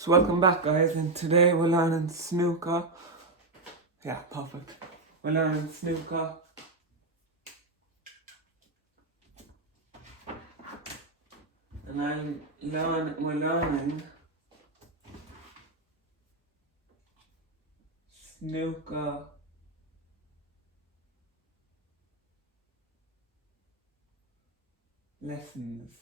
So welcome back guys, and today we're learning snooker. Yeah, perfect. We're learning snooker. And we're learning snooker lessons.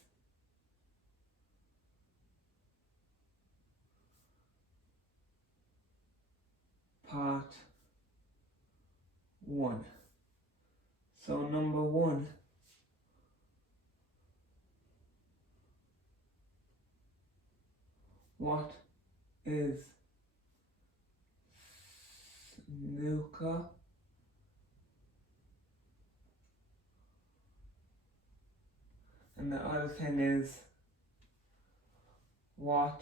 Part 1. So number 1. What is snooker? And the other thing is, what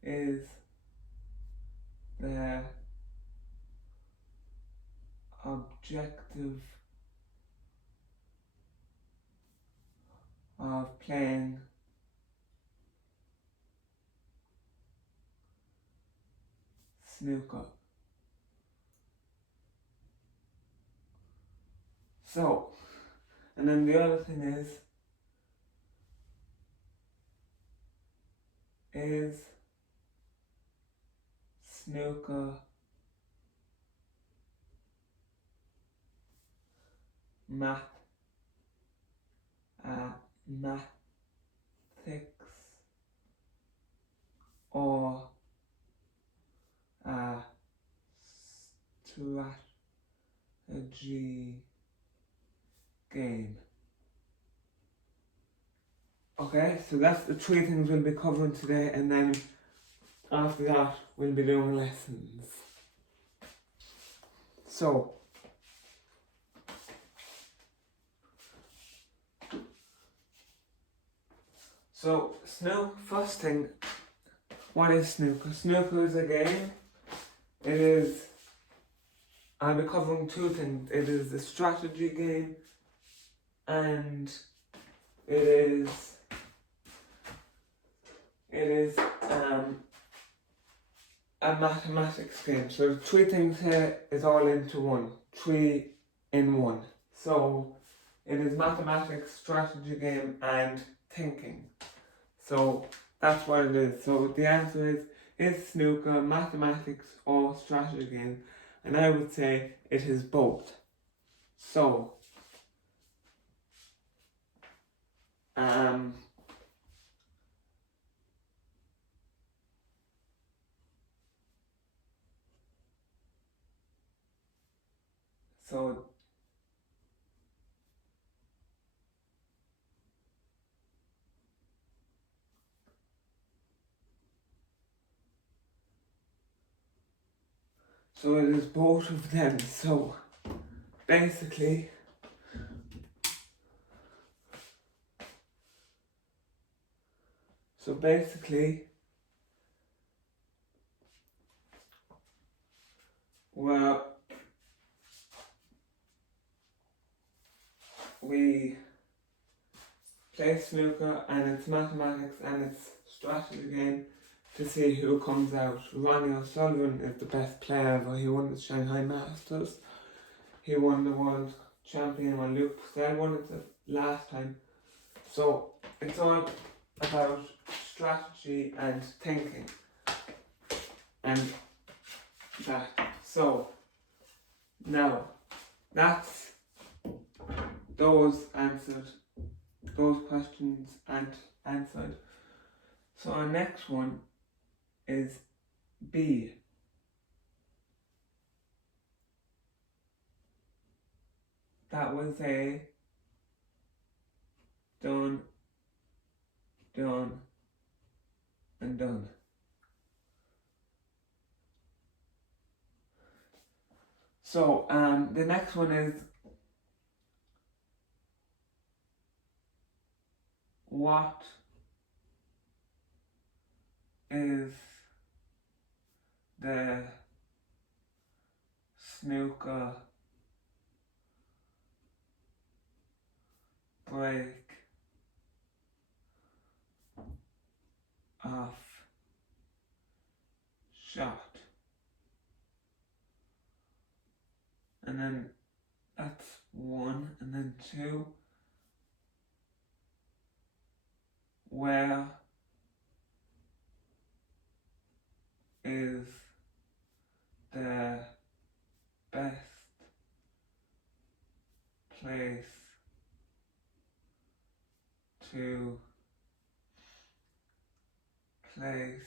is the objective of playing snooker? So, and then the other thing is snooker mathematics or a strategy game? Okay, so that's the 3 things we'll be covering today, and then after that we'll be doing lessons. So first thing, what is snooker? Snooker is a game. I'll be covering 2 things. It is a strategy game, and it is a mathematics game. So the 3 things here is all into one. 3 in 1. So it is mathematics, strategy game, and thinking. So that's what it is. So the answer is snooker mathematics or strategy game? And I would say it is both. So So it is both of them. So basically, well, we play snooker, and it's mathematics and it's strategy game to see who comes out. Ronnie O'Sullivan is the best player ever. He won the Shanghai Masters. He won the World Champion when Luke Purcell won it the last time. So it's all about strategy and thinking and that. So now that's those questions and answered. So our next one is B. That was a done, and done. So the next one is, what is the snooker break shot. And then that's 1, and then 2, where is the best place to place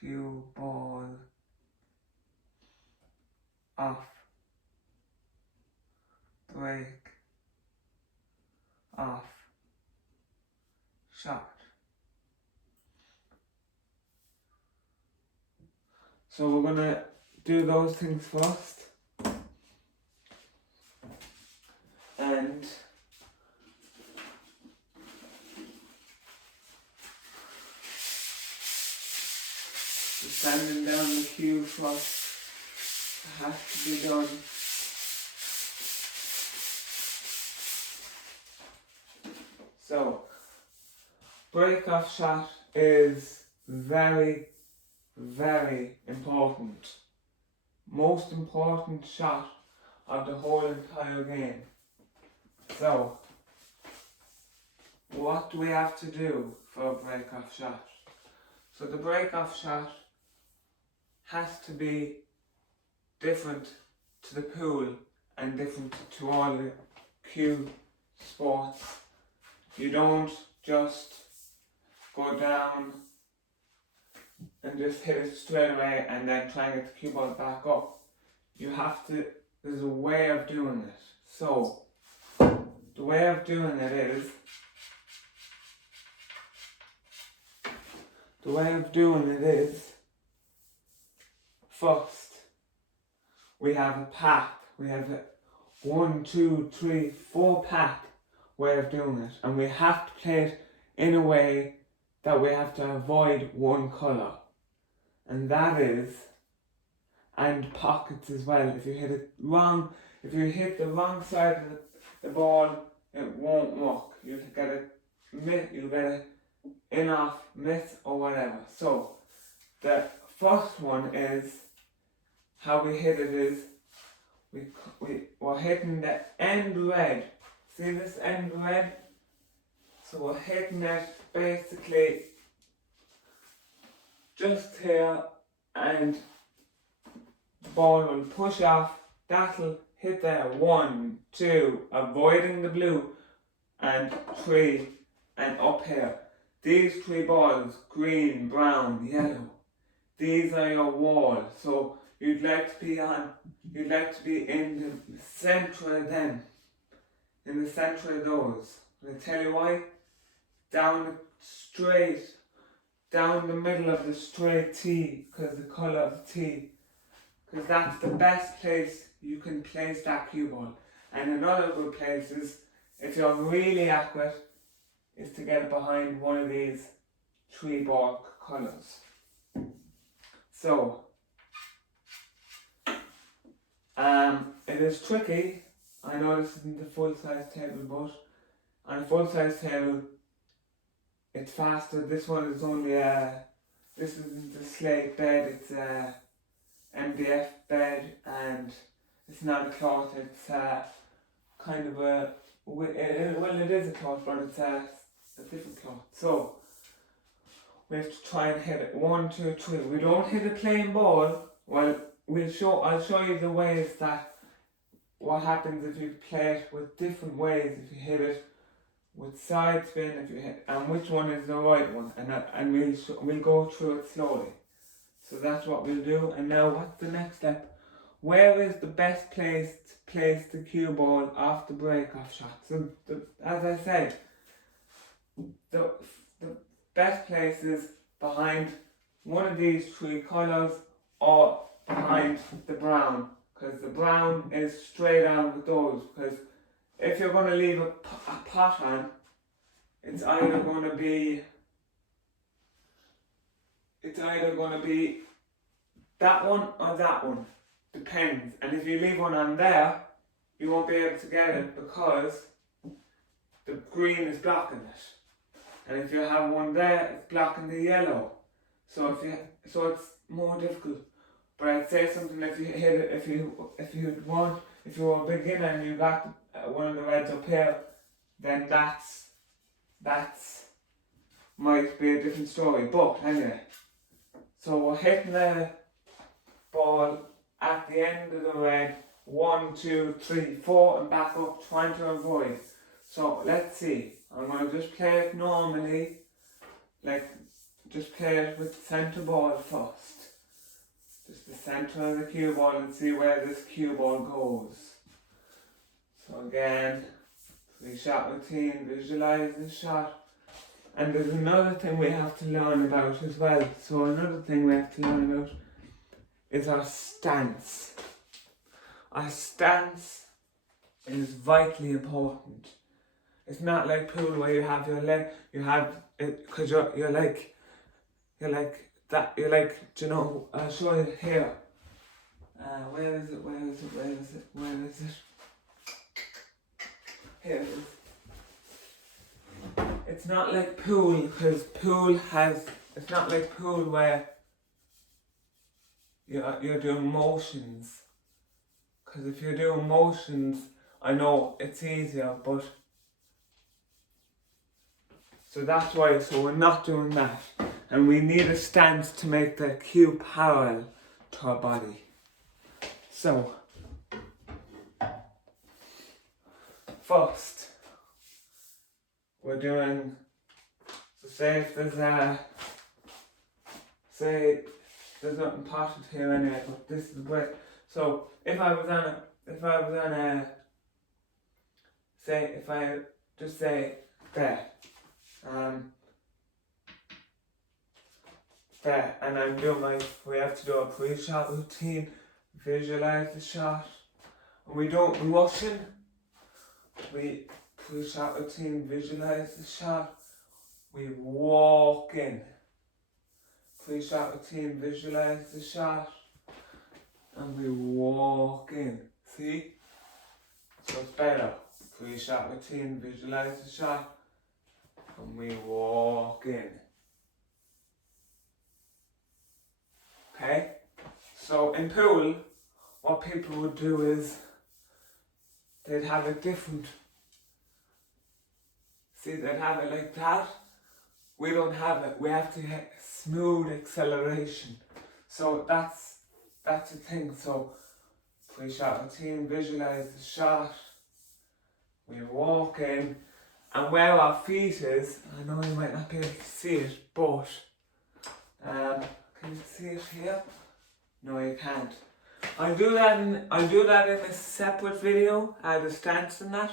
cue ball off break off shot. So we're gonna do those things first, and sanding down the cue first has to be done. So, break off shot is very, very important. Most important shot of the whole entire game. So, what do we have to do for a break off shot? So the break off shot has to be different to the pool and different to all the cue sports. You don't just go down and just hit it straight away and then try and get the cue ball back up. You have to, there's a way of doing it. So, the way of doing it is, first, we have a pack. We have a 1, 2, 3, 4 pack way of doing it. And we have to play it in a way that we have to avoid one colour. And that is, and pockets as well. If you hit it wrong, if you hit the wrong side of the ball, it won't work. You'll get a in off, miss or whatever. So the first one is, how we hit it is, we're hitting the end red. See this end red? So we're hitting it basically just here, and the ball will push off. That'll hit there. 1, 2, avoiding the blue, and 3, and up here. These 3 balls, green, brown, yellow, these are your wall. So you'd like to be in the centre of them, in the centre of those. And I tell you why. Down the middle of the straight T, because the colour of the T, because that's the best place you can place that cue ball. And another good place is, if you're really accurate, is to get it behind one of these 3 ball colours. So, it is tricky. I know this isn't the full size table, but on a full size table, it's faster. This one is only this isn't a slate bed, it's a MDF bed, and it's not a cloth, it's kind of a, well it is a cloth, but it's a different cloth. So, we have to try and hit it 1, 2, 3. We don't hit a plain ball. Well, I'll show you the ways that, what happens if you play it with different ways. If you hit it with side spin, if you hit, and which one is the right one, and we'll go through it slowly. So that's what we'll do. And now, what's the next step? Where is the best place to place the cue ball off the break-off shot? So, as I said, the best place is behind one of these 3 colours, or behind the brown, because the brown is straight on with those. Because if you're going to leave a pot on, it's either going to be that one or that one. Depends. And if you leave one on there, you won't be able to get it because the green is blocking it. And if you have one there, it's blocking the yellow. So it's more difficult. But I'd say something if you hit it, if you were a beginner and you got one of the reds up here, then that's might be a different story. But anyway, so we're hitting the ball at the end of the red, 1, 2, 3, 4, and back up, trying to avoid. So let's see. I'm gonna just play it normally, like just play it with the centre ball first. Just the centre of the cue ball and see where this cue ball goes. So again, 3-shot routine, visualise the shot. And there's another thing we have to learn about as well. So another thing we have to learn about is our stance. Our stance is vitally important. It's not like pool where you have your leg, you have it, because you're like that, do you know, I'll show you here. Where is it? Here it is. It's not like pool, because it's not like pool where you're doing motions. Because if you're doing motions, I know it's easier, but so that's why, so we're not doing that. And we need a stance to make the cue parallel to our body. So, first, we're doing, so say if there's nothing potted here anyway, but this is where, so if I was on a, say, if I just say there, there, and I'm doing we have to do a pre-shot routine, visualise the shot, and we don't rush in, we pre-shot routine, visualise the shot, we walk in, pre-shot routine, visualise the shot, and we walk in, see? So it's better, pre-shot routine, visualise the shot, and we walk in. Okay? So in pool, what people would do is they'd have it different. See, they'd have it like that. We don't have it. We have to hit smooth acceleration. So that's the thing. So pre-shot routine, visualise the shot. We walk in, and where our feet is, I know you might not be able to see it, but can you see it here? No, you can't. I'll do that in a separate video, the stance and that.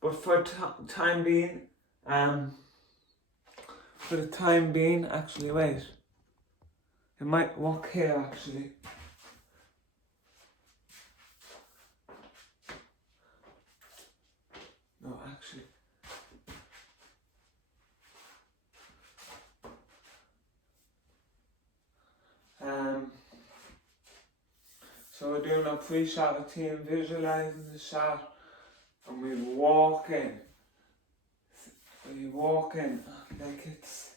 But for time being, actually wait. It might work here actually. No, actually. So we're doing a pre-shot routine, visualising the shot, and we walk in. Like it's,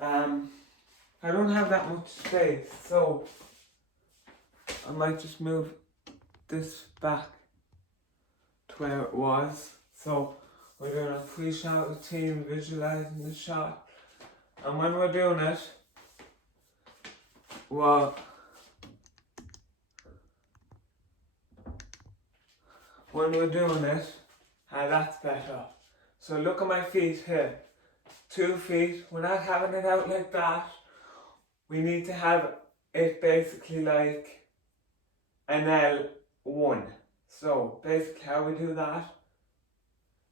I don't have that much space, so I might just move this back to where it was. So we're doing a pre-shot routine, visualising the shot, and when we're doing it, that's better. So look at my feet here. 2 feet. We're not having it out like that. We need to have it basically like an L1. So basically how we do that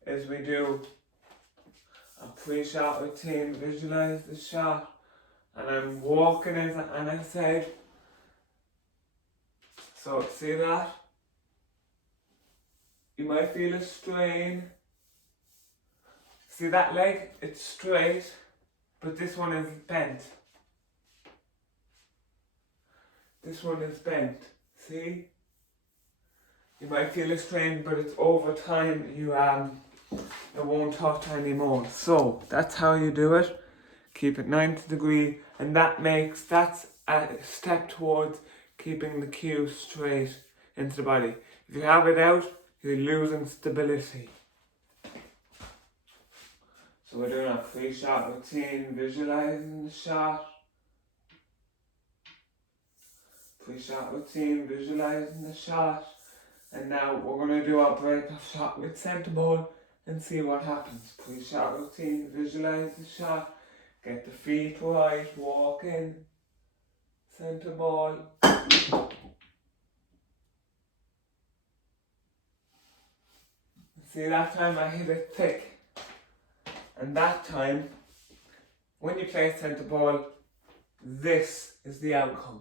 is we do a pre-shot routine, visualise the shot, and I'm walking as I said. So see that? You might feel a strain. See that leg? It's straight, but this one is bent. This one is bent. See? You might feel a strain, but it's over time it won't hurt anymore. So that's how you do it. keep it 90 degree, and that's a step towards keeping the cue straight into the body. If you have it out, you're losing stability. So we're doing a pre-shot routine, visualizing the shot. Pre-shot routine, visualizing the shot. And now we're going to do our break-off shot with centre ball and see what happens. Pre-shot routine, visualize the shot. Get the feet right, walk in. Centre ball. See, that time I hit it thick. And that time, when you play centre ball, this is the outcome.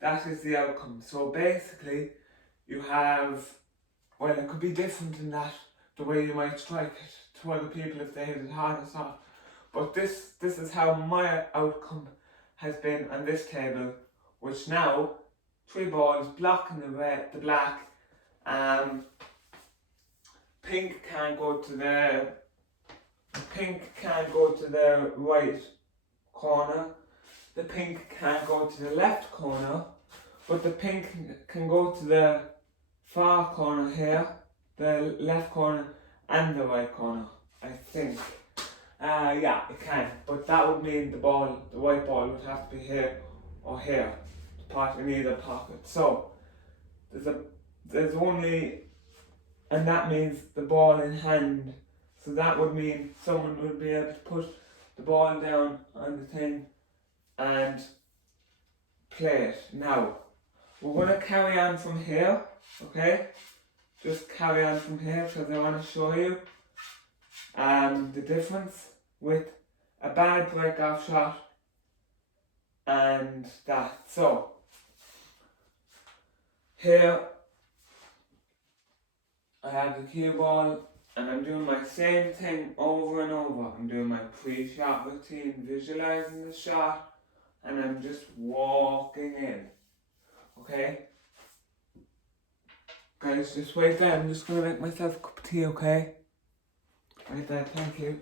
That is the outcome. So basically, you have, well, it could be different in that, the way you might strike it to other people if they hit it hard or soft. But this is how my outcome has been on this table, which now, 3 balls blocking the black. Pink can't go to the right corner. The pink can't go to the left corner, but the pink can go to the far corner here, the left corner and the right corner, I think. Yeah, it can, but that would mean the white ball would have to be here or here, in either pocket. So there's only, and that means the ball in hand. So that would mean someone would be able to put the ball down on the thing and play it. Now, we're going to carry on from here, okay? Just carry on from here because I want to show you the difference with a bad break-off shot and that. So, here I have the cue ball and I'm doing my same thing over and over. I'm doing my pre-shot routine, visualizing the shot, and I'm just walking in, okay? Guys, just wait there, I'm just going to make myself a cup of tea, okay? Right there, thank you.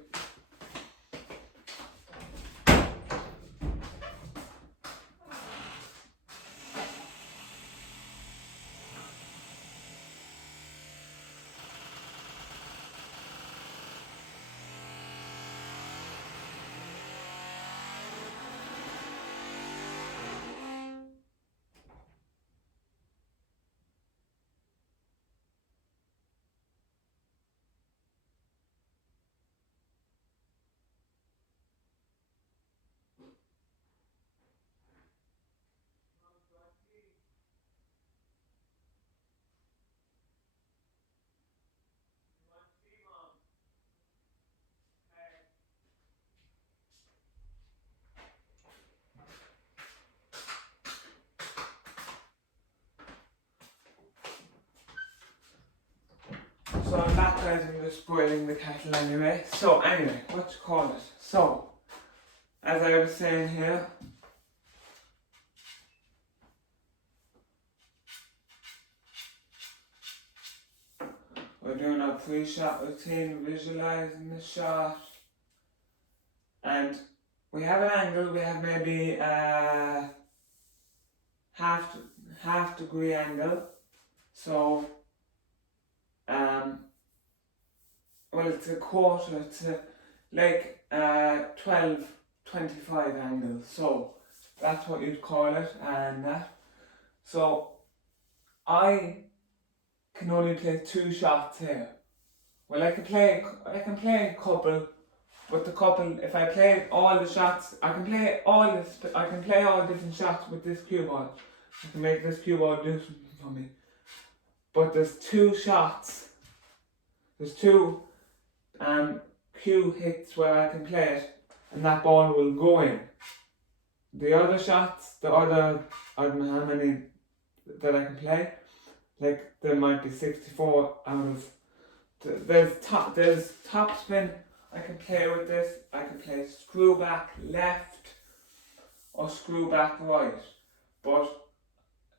So I'm back, guys, I'm just boiling the kettle anyway. So anyway, what you call it? So, as I was saying here, we're doing our pre-shot routine, visualizing the shot, and we have an angle, we have maybe a half degree angle. So well, it's a quarter, it's like 12-25 angle, so that's what you'd call it. And that, so I can only play 2 shots here. Well, I can play a couple, but the couple, if I play all the shots, I can play all different shots with this cue ball. I can make this cue ball do something for me. But there's 2 shots. There's 2 cue hits where I can play it, and that ball will go in. The other shots, I don't know how many that I can play. Like there might be 64 out of. There's top spin. I can play with this. I can play screw back left or screw back right, but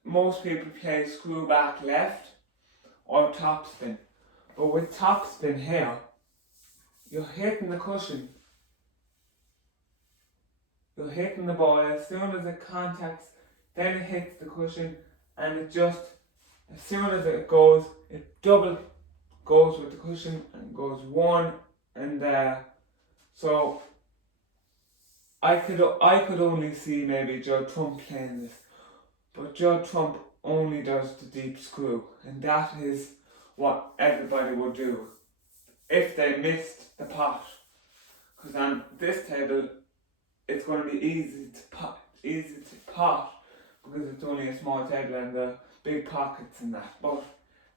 most people play screw back left or top spin. But with top spin here, you're hitting the cushion. You're hitting the ball as soon as it contacts, then it hits the cushion, and it just, as soon as it goes, it double goes with the cushion and goes one and so I could only see maybe Judd Trump playing this, but Judd Trump only does the deep screw, and that is what everybody would do if they missed the pot. Because on this table, it's going to be easy to pot because it's only a small table and the big pockets and that. But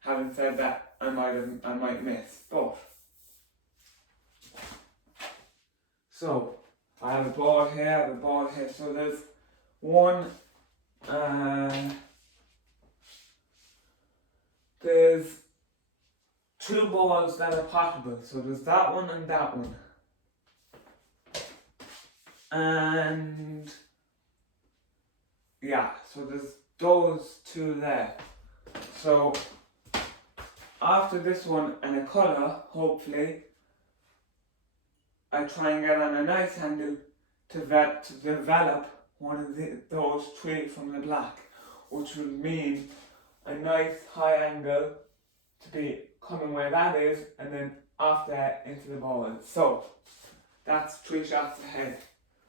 having said that, I might miss. But so I have a ball here, I have a ball here. So there's one. There's two balls that are potable. So there's that one and that one. And yeah, so there's those two there. So after this one and a colour, hopefully, I try and get on a nice handle to develop one of those three from the black, which will mean a nice high angle to be coming where that is, and then off there into the ball. So that's 3 shots ahead.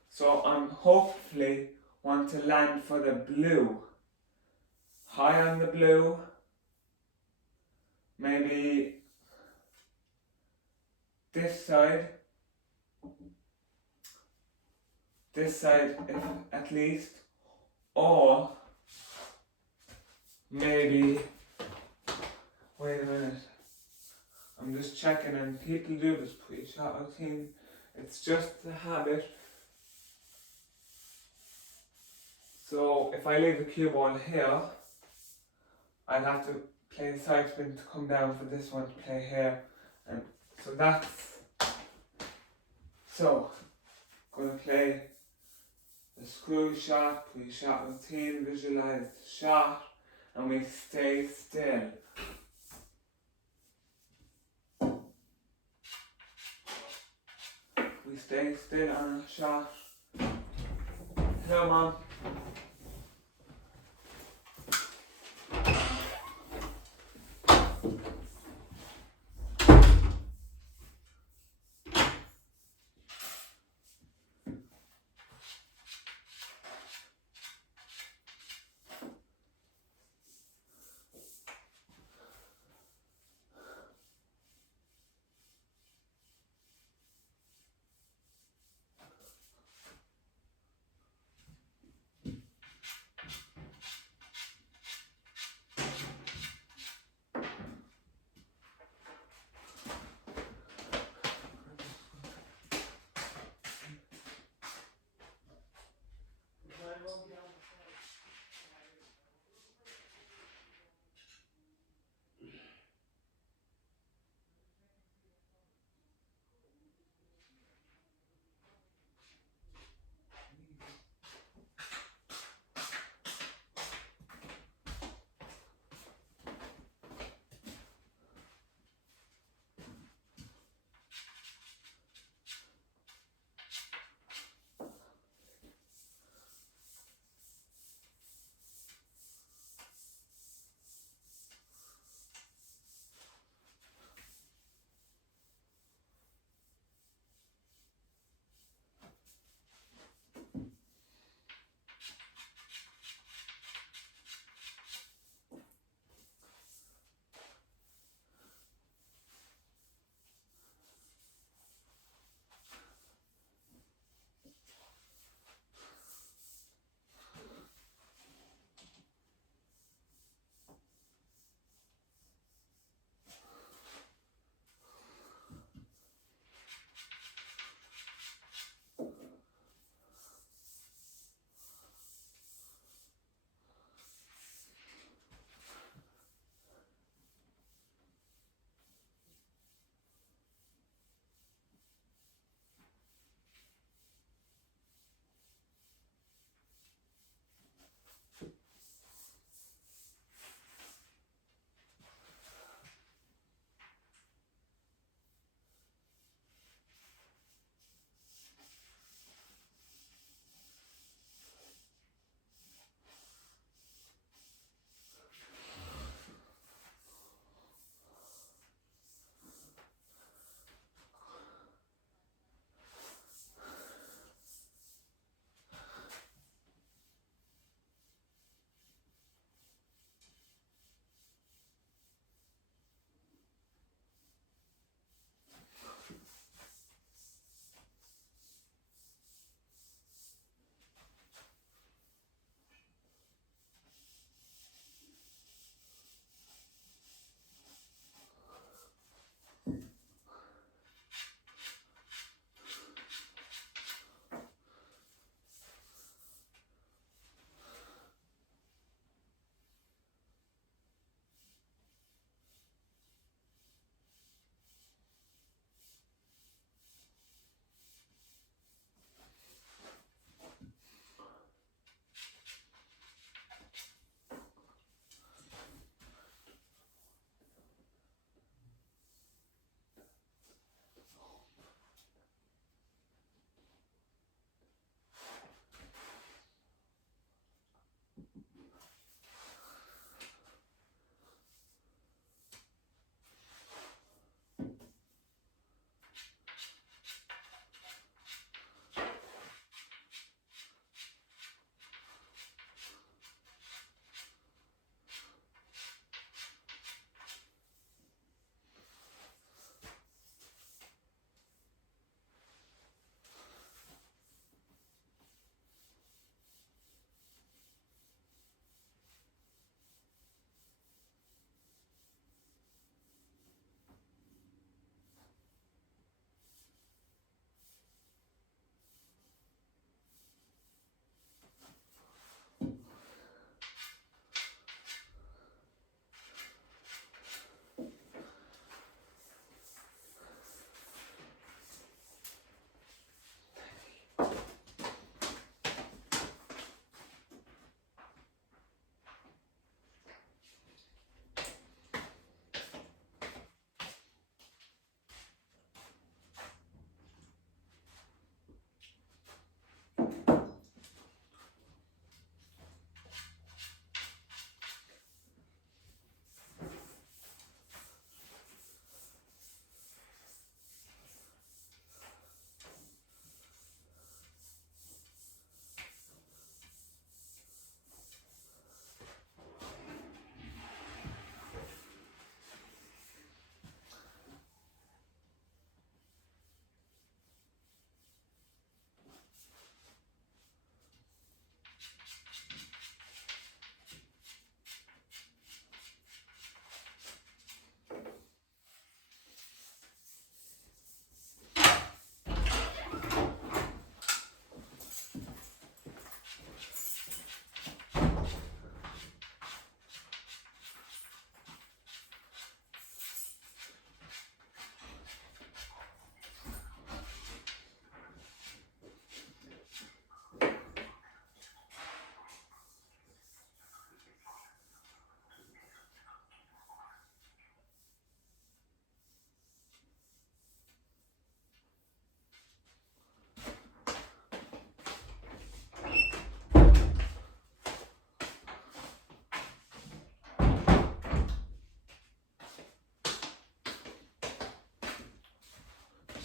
So I'm hopefully want to land for the blue. High on the blue. Maybe this side if at least, or maybe, wait a minute, I'm just checking, and people do this pre-shot routine, it's just a habit. So if I leave the cue ball here, I'd have to play a side spin to come down for this one to play here, and so that's, so gonna play the screw shot, pre-shot routine, visualize the shot, and we stay still. We stay still on a shot. Come on.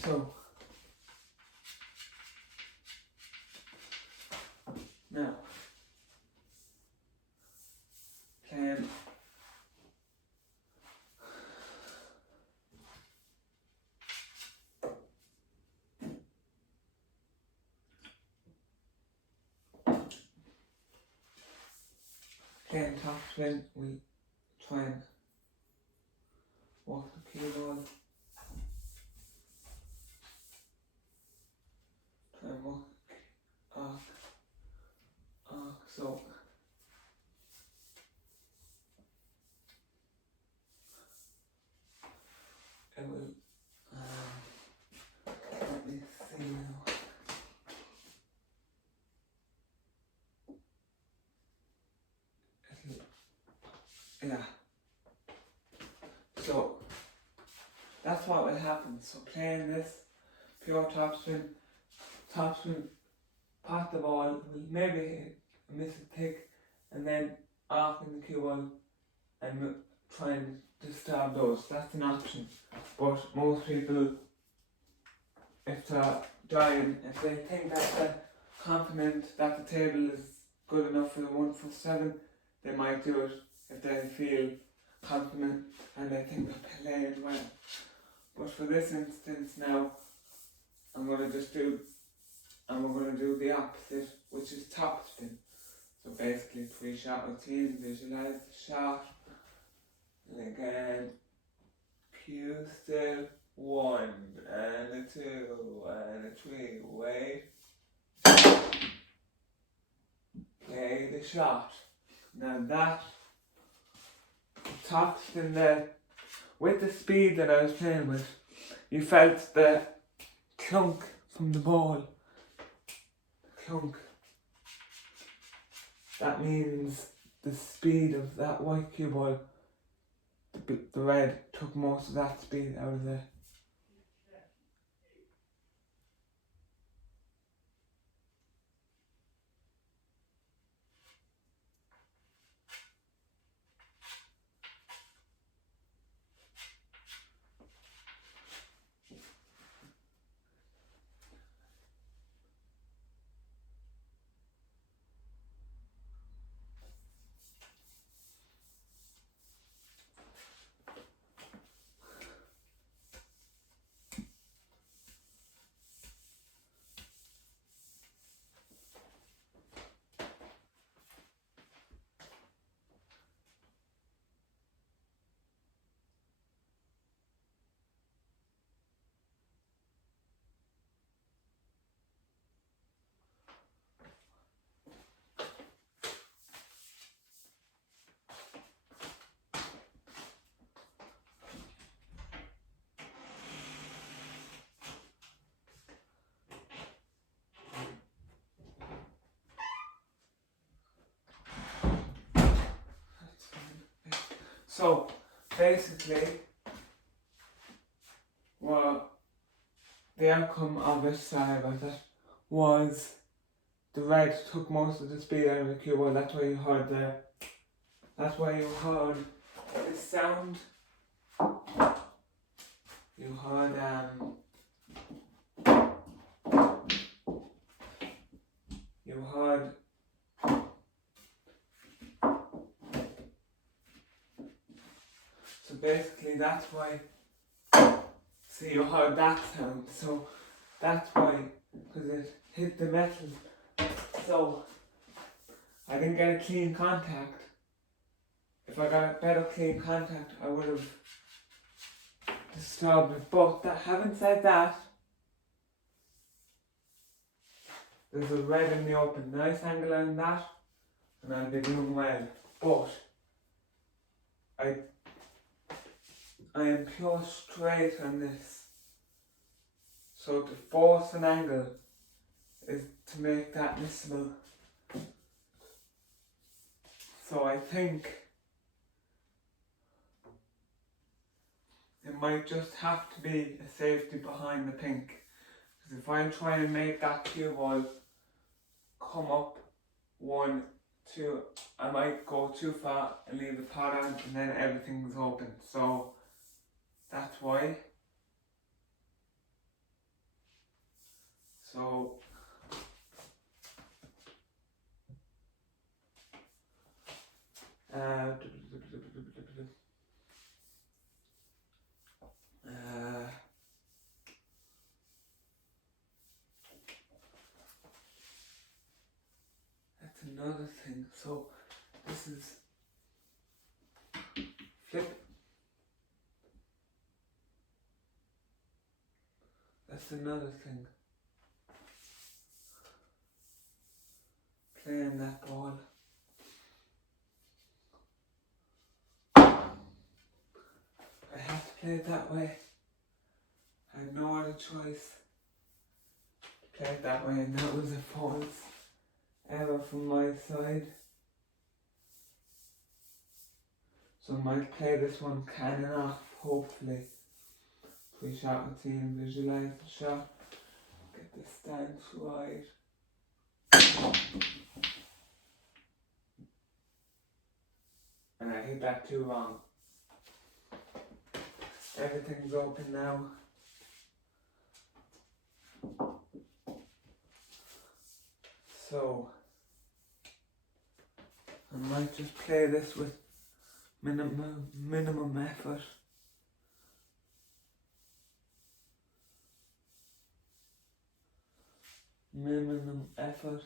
So now playing top spin, we try and walk the cue ball, try and walk so it will let me see now. Yeah. So that's what will happen. So playing this pure topspin, pot the ball, will maybe miss a tick, and then off in the cue ball and try and disturb those. That's an option. But most people, if they're dying, if they think that they're confident that the table is good enough for the 1-4-7, they might do it if they feel confident and they think they're playing well. But for this instance now, we're going to do the opposite, which is top spin. So basically 3-shot routine, visualize the shot, and again, cue still, 1 and a 2 and a 3, wait, play the shot. Now that top spin there, with the speed that I was playing with, you felt the clunk from the ball. Clunk. That means the speed of that white cue ball, the red took most of that speed out of there. So basically, well, the outcome of it, sorry about that, was the red took most of the speed out of the cue ball. That's why you heard the sound. You heard so basically that's why, see, you heard that sound, so that's why, because it hit the metal, so I didn't get a clean contact. If I got a better clean contact, I would have disturbed it. But having said that, there's a red in the open, nice angle on that, and I'll be doing well. But I am pure straight on this. So to force an angle is to make that missable. So I think it might just have to be a safety behind the pink. Because if I try and make that cue ball come up 1, 2, I might go too far and leave the pot on, and then everything's open. So that's why So uh, that's another thing. So this is flip. That's another thing. Playing that ball. I have to play it that way. I had no other choice to play it that way, and that was a false error from my side. So I might play this one cannon off, hopefully. Pre-shot routine, visualize the shot, get the stance right. And I hit that too wrong. Everything's open now. So I might just play this with minimum effort. Minimum effort.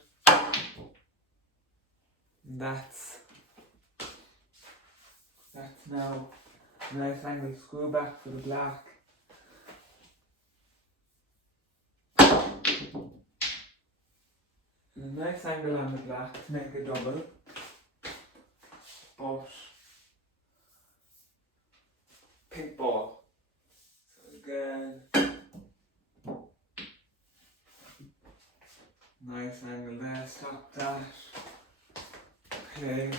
That's now a nice angle screw back for the black. And a nice angle on the black to make a double. But pink ball. So again, nice angle there, stop that. Okay.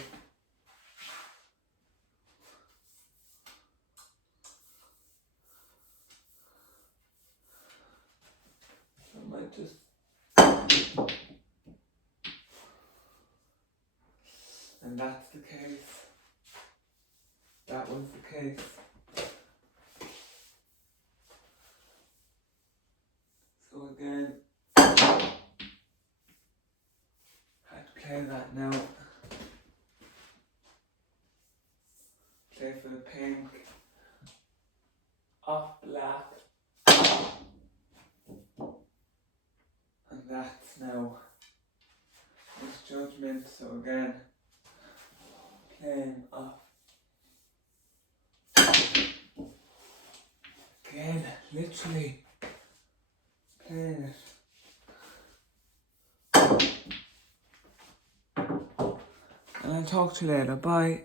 So I might just and that's the case. That was the case. So again, I have to play that now. Play for the pink. Off black. And that's now misjudgment. So again, playing off. Again, literally playing it. And I'll talk to you later. Bye.